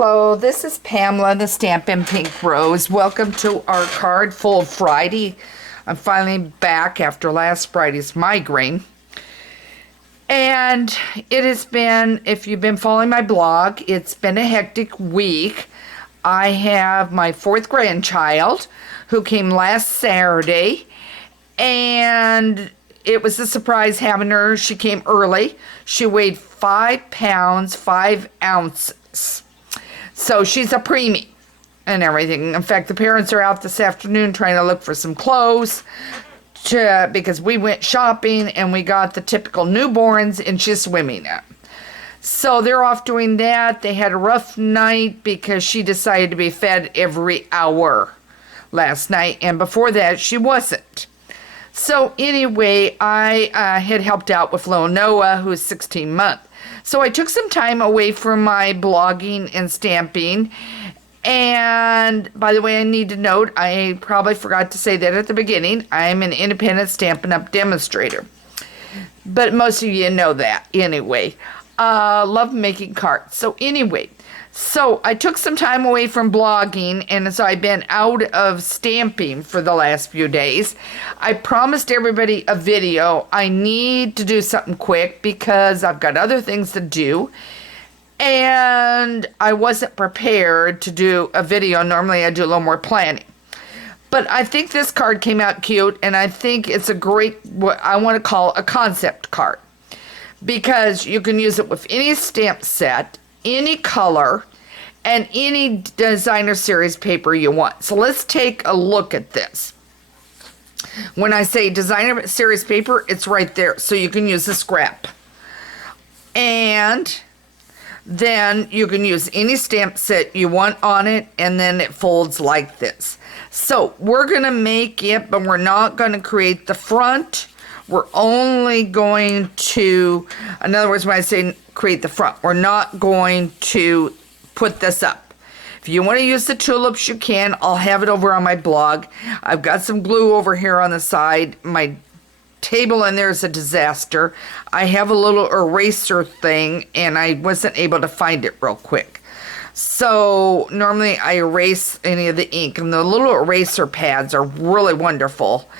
Hello, this is Pamela, the Stampin' Pink Rose. Welcome to our Card Full Friday. I'm finally back after last Friday's migraine. And it has been, if you've been following my blog, it's been a hectic week. I have my fourth grandchild who came last Saturday. And it was a surprise having her. She came early. She weighed 5 pounds, 5 ounces. So she's a preemie and everything. In fact, the parents are out this afternoon trying to look for some clothes because we went shopping and we got the typical newborns and she's swimming in. So they're off doing that. They had a rough night because she decided to be fed every hour last night. And before that, she wasn't. So anyway, I had helped out with little Noah, who's 16 months. So I took some time away from my blogging and stamping. And by the way, I need to note, I probably forgot to say that at the beginning, I'm an independent Stampin' Up! Demonstrator. But most of you know that anyway. Love making cards. So anyway, so I took some time away from blogging, and so I've been out of stamping for the last few days. I promised everybody a video. I need to do something quick because I've got other things to do. And I wasn't prepared to do a video. Normally I do a little more planning. But I think this card came out cute, and I think it's a great, what I want to call a concept card. Because you can use it with any stamp set, any color, and any designer series paper you want. So let's take a look at this. When I say designer series paper, it's right there. So you can use a scrap. And then you can use any stamp set you want on it, and then it folds like this. So we're going to make it, but we're not going to create the front. We're only going to, in other words, when I say create the front, we're not going to put this up. If you want to use the tulips, you can. I'll have it over on my blog. I've got some glue over here on the side. My table in there is a disaster. I have a little eraser thing, and I wasn't able to find it real quick. So normally I erase any of the ink, and the little eraser pads are really wonderful.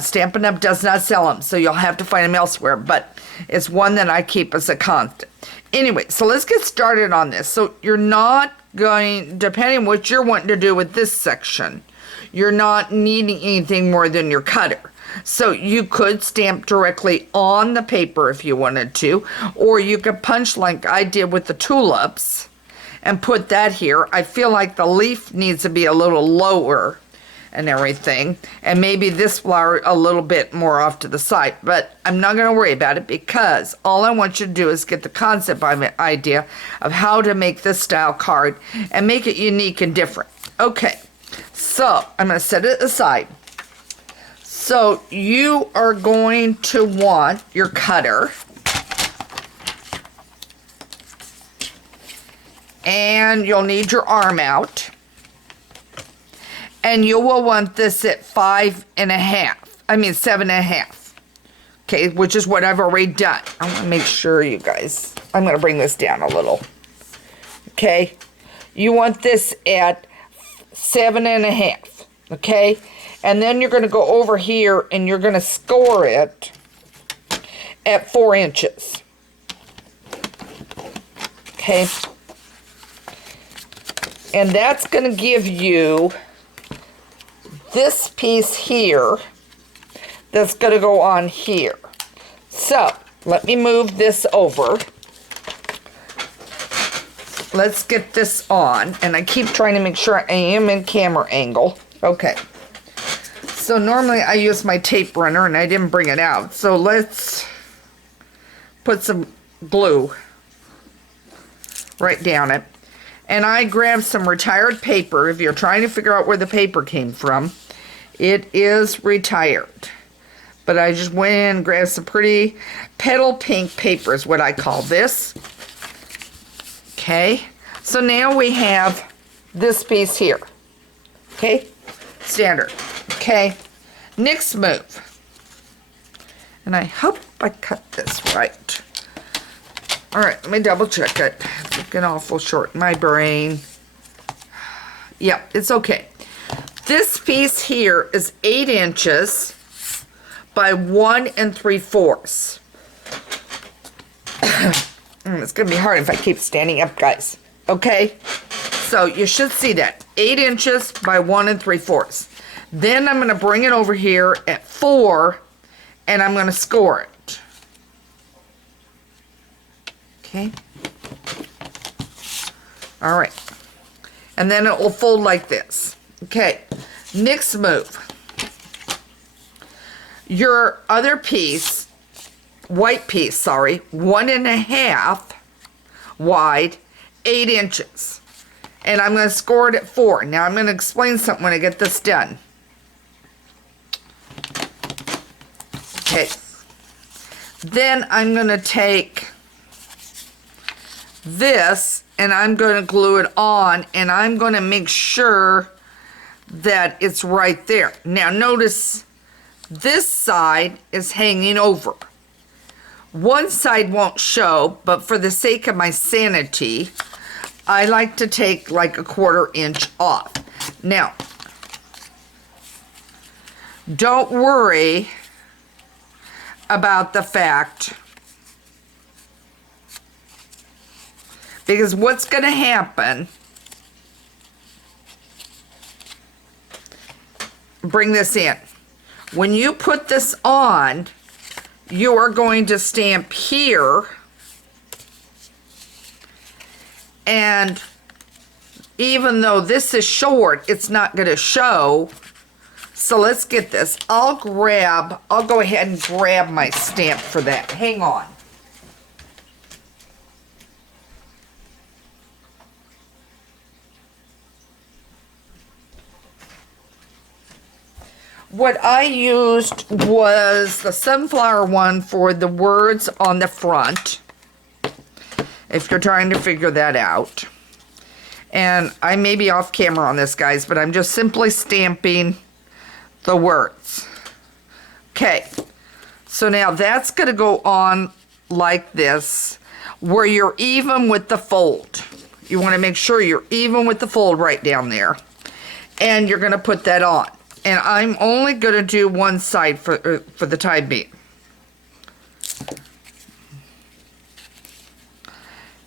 Stampin' Up! Does not sell them, so you'll have to find them elsewhere, but it's one that I keep as a constant. Anyway, so let's get started on this. So you're not going, depending on what you're wanting to do with this section, you're not needing anything more than your cutter. So you could stamp directly on the paper if you wanted to, or you could punch like I did with the tulips and put that here. I feel like the leaf needs to be a little lower and everything, and maybe this flower a little bit more off to the side, but I'm not going to worry about it because all I want you to do is get the concept idea of how to make this style card and make it unique and different. Okay, so I'm going to set it aside. So you are going to want your cutter, and you'll need your arm out. And you will want this at 7.5. Okay, which is what I've already done. I want to make sure you guys, I'm going to bring this down a little. Okay, you want this at 7.5. Okay, and then you're going to go over here and you're going to score it at 4 inches. Okay, and that's going to give you this piece here that's going to go on here. So let me move this over. Let's get this on, and I keep trying to make sure I am in camera angle. Okay, so normally I use my tape runner and I didn't bring it out, so let's put some glue right down it. And I grabbed some retired paper. If you're trying to figure out where the paper came from, it is retired. But I just went in and grabbed some pretty petal pink paper is what I call this. Okay, so now we have this piece here. Okay, standard. Okay, next move. And I hope I cut this right. All right, let me double check it. It's looking awful short in my brain. Yep, it's okay. This piece here is 8 inches by 1 3/4. It's gonna be hard if I keep standing up, guys. Okay, so you should see that 8 inches by 1 3/4. Then I'm gonna bring it over here at 4, and I'm gonna score it. Okay. All right, and then it will fold like this. Okay, next move. Your other piece, white piece, sorry, 1 1/2 wide, 8 inches. And I'm going to score it at 4. Now I'm going to explain something when I get this done. Okay. Then I'm going to take this and I'm going to glue it on, and I'm going to make sure that it's right there. Now notice this side is hanging over. One side won't show, but for the sake of my sanity, I like to take like a 1/4 inch off. Now, don't worry about the fact, because what's going to happen, bring this in. When you put this on, you are going to stamp here, and even though this is short, it's not going to show. So let's get this. I'll go ahead and grab my stamp for that. Hang on. What I used was the sunflower one for the words on the front, if you're trying to figure that out. And I may be off camera on this, guys, but I'm just simply stamping the words. Okay, so now that's going to go on like this, where you're even with the fold. You want to make sure you're even with the fold right down there. And you're going to put that on. And I'm only going to do one side for the time being.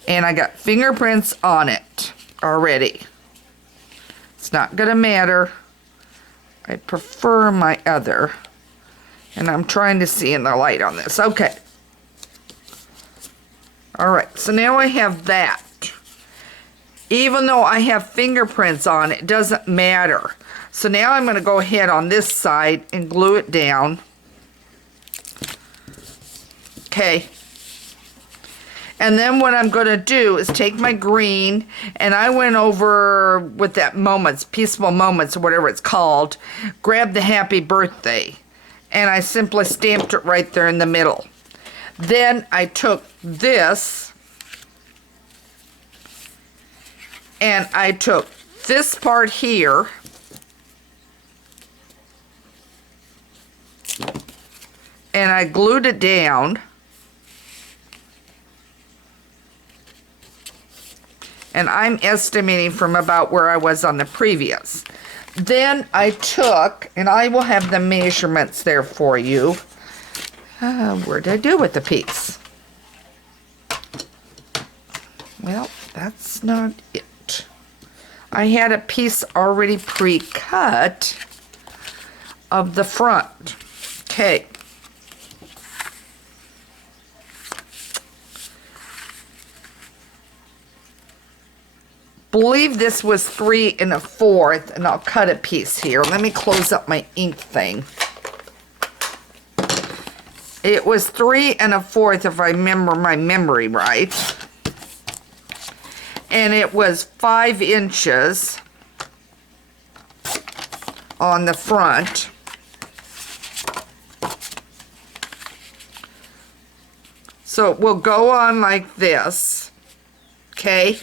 And I got fingerprints on it already. It's not going to matter. I prefer my other. And I'm trying to see in the light on this. Okay. Alright, so now I have that. Even though I have fingerprints on it, it doesn't matter. So now I'm going to go ahead on this side and glue it down. Okay. And then what I'm going to do is take my green, and I went over with that Moments, Peaceful Moments, or whatever it's called, grab the Happy Birthday, and I simply stamped it right there in the middle. Then I took this, and I took this part here, and I glued it down, and I'm estimating from about where I was on the previous. Then I took, and I will have the measurements there for you. Where did I do with the piece? Well, that's not it. I had a piece already pre-cut of the front. Okay. Believe this was 3 1/4, and I'll cut a piece here. Let me close up my ink thing. It was 3 1/4 if I remember my memory right. And it was 5 inches on the front. So it will go on like this, okay?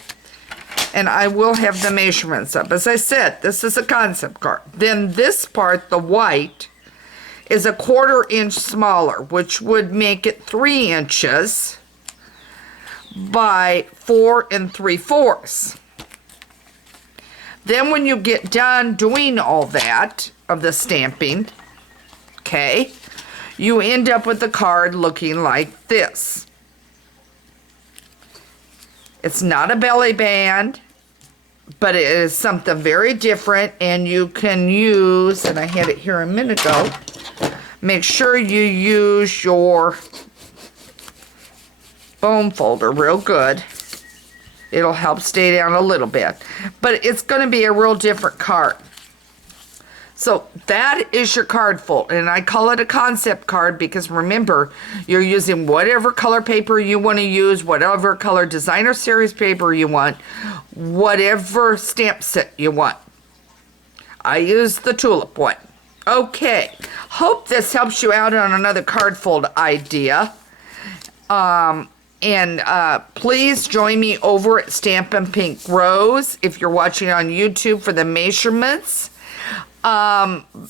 And I will have the measurements up. As I said, this is a concept card. Then this part, the white, is a 1/4 inch smaller, which would make it 3 inches. by 4 3/4. Then when you get done doing all that of the stamping, okay, you end up with the card looking like this. It's not a belly band, but it is something very different, and you can use, and I had it here a minute ago, make sure you use your foam folder real good. It'll help stay down a little bit, but it's going to be a real different card. So that is your card fold, and I call it a concept card because remember, you're using whatever color paper you want to use, whatever color designer series paper you want, whatever stamp set you want. I use the tulip one. Okay, hope this helps you out on another card fold idea. Please join me over at Stampin' Pink Rose if you're watching on YouTube for the measurements.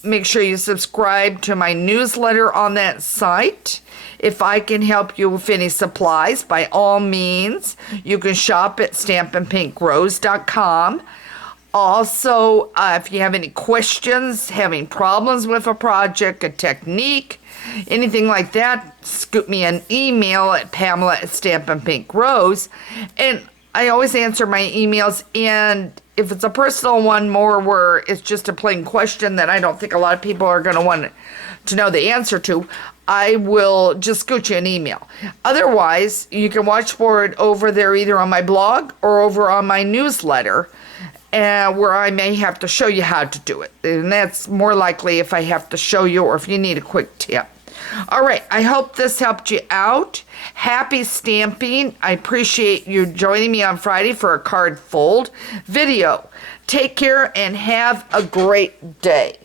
Make sure you subscribe to my newsletter on that site. If I can help you with any supplies, by all means, you can shop at stampinpinkrose.com. Also, if you have any questions, having problems with a project, a technique, anything like that, scoop me an email at Pamela@StampinPinkRose. And I always answer my emails, and if it's a personal one more where it's just a plain question that I don't think a lot of people are going to want to know the answer to, I will just scoot you an email. Otherwise, you can watch for it over there either on my blog or over on my newsletter, where I may have to show you how to do it. And that's more likely if I have to show you or if you need a quick tip. All right, I hope this helped you out. Happy stamping. I appreciate you joining me on Friday for a card fold video. Take care and have a great day.